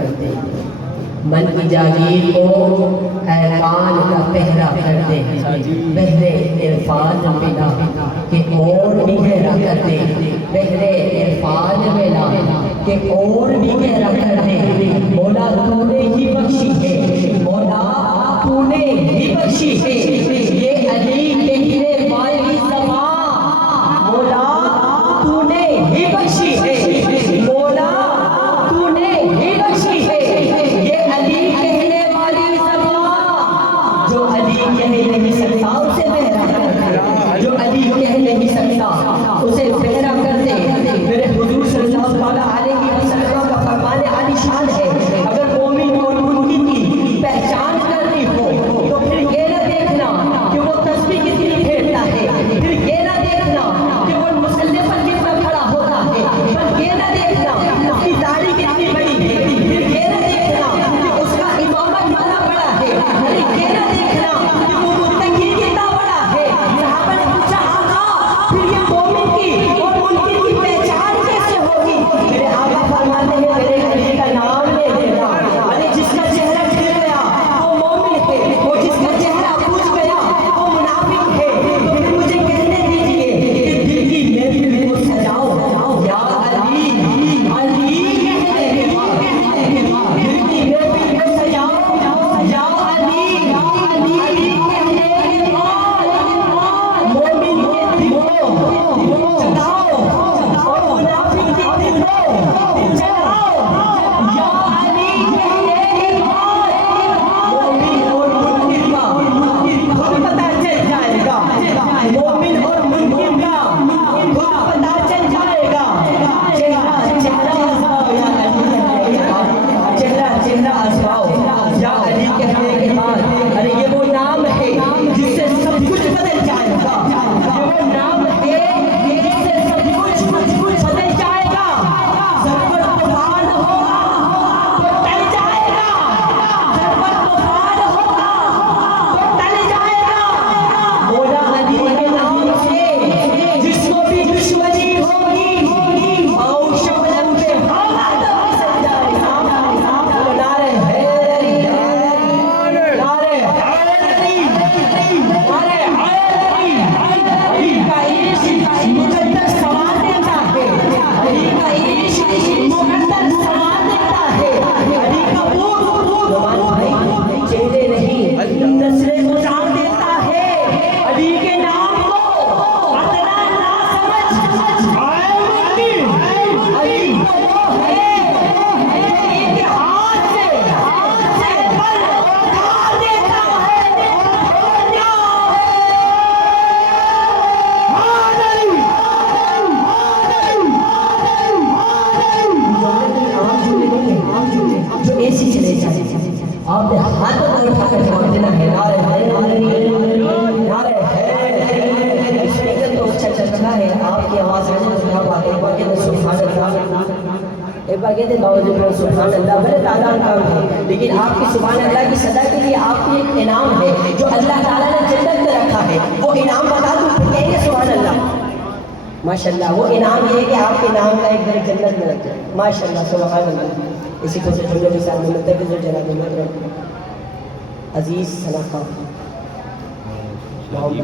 کر دے، من کی جاگیر کو حیران کا پہرا کر دے، بہرے عرفان ملا کہ اور بھی گہرا کر دے، بہرے عرفان ملا کہ اور بھی گہرا کر دے، مولا تو نے ہی بخشی ہے، مولا تو نے ہی بخشی ہے یہ علی کہنے والی زبان، مولا تو نے ہی بخشی ہے، مولا تو نے ہی بخشی ہے یہ علی کہنے والی زبان، جو علی کہہ نہیں سکتا اسے بہرا کر دے، جو علی کہہ نہیں سکتا اسے بہرا کر دے۔ میرے حضور صلی اللہ علیہ وسلم کا فرمان عالی شان ہے، اگر مومن اور مومن کی پہچان کرنی ہو تو پھر یہ نہ دیکھنا کہ وہ تسبیح کتنی پھیرتا ہے، پھر یہ نہ دیکھنا کہ وہ مصلی پر کتنا کھڑا ہوتا ہے، پھر یہ نہ دیکھنا اس کی داڑھی کتنی بڑی ہے، پھر یہ نہ دیکھنا کہ اس کا امامت کتنا بڑا ہے، پھر یہ نہ دیکھنا کہ وہ متقی کتنا بڑا ہے۔ صحابہ نے پوچھا آقا پھر یہ مومن کی اور منکر کی پہچان کیسے ہوگی؟ میرے آقا فرماتے ہیں میرے علی کا نام لے لینا، علی جس کا چہرہ کھل گیا وہ مومن ہے، وہ جس کا چہرہ بجھ گیا وہ منافق ہے۔ تو پھر مجھے کہنے دیجئے کہ دل کی محفل کو سجاؤ، یا علی علی کہنے کے بعد دل کی محفل کو سجاؤ، یا علی علی کہنے کے بعد مومن کے دل کو جگاؤ اور منافق کے دل کو جگاؤ، یا علی کہنے کے بعد مومن اور منکر کا خود پتہ چل جائے گا، مومن اور منکر کا خود پتہ چل جائے گا۔ چہرہ چہرہ آزماؤ یا علی کہنے کے بعد، چہرہ چہرہ آزماؤ یا علی کہنے کے بعد۔ ارے یہ وہ نام ہے جس سے سب کچھ بدل جائے گا، یہ وہ نام ہے جس سے سب کچھ بدل جائے گا۔ سرور طوفان ہوگا تو ٹل جائے گا، سرور طوفان ہوگا تو ٹل جائے گا۔ مولا علی کے نام سے جس کو بھی دشمنی ہوگی آؤ شبنم پہ ہوگا تو پسند جائے گا۔ نعرہ حیدری، نعرہ حیدری، نعرہ حیدری۔ علی کا عشق مقدس سوال دیتا ہے، علی کا عشق مقدس سوال دیتا ہے، علی کا چہرے نہیں نسلیں گزار دیتا ہے۔ علی کے نام کو اتنا نہ سمجھ علی کو وہ ہے کہ ہاتھ سے پر اٹھا دیتا ہے، جو ایسی چلے جائے آپ نے ہاتھ کو اٹھا کر جواب دینا ہے نعرہ حیدری، نعرہ حیدری۔ اسپیکر تو اچھا چل رہا ہے، آپ کی آواز میں سنا پاتے ہیں، باقی میں سبحان اللہ، ایک بار کہتے ہیں باوجود میں سبحان اللہ بڑے تعالیٰ کام ہے، لیکن آپ کی سبحان اللہ کی صدا کے لیے آپ کی ایک انعام ہے جو اللہ تعالیٰ نے جنت میں رکھا ہے، وہ انعام بتا دوں پھر کہیں گے سبحان اللہ۔ ماشاءاللہ وہ انعام یہ ہے کہ آپ کے نام کا ایک در جنت میں رکھ جائے، ماشاءاللہ سبحان اللہ۔ اسی کو سے چھوڑے بھی سامنے متقل جناب محترم عزیز صلاح خان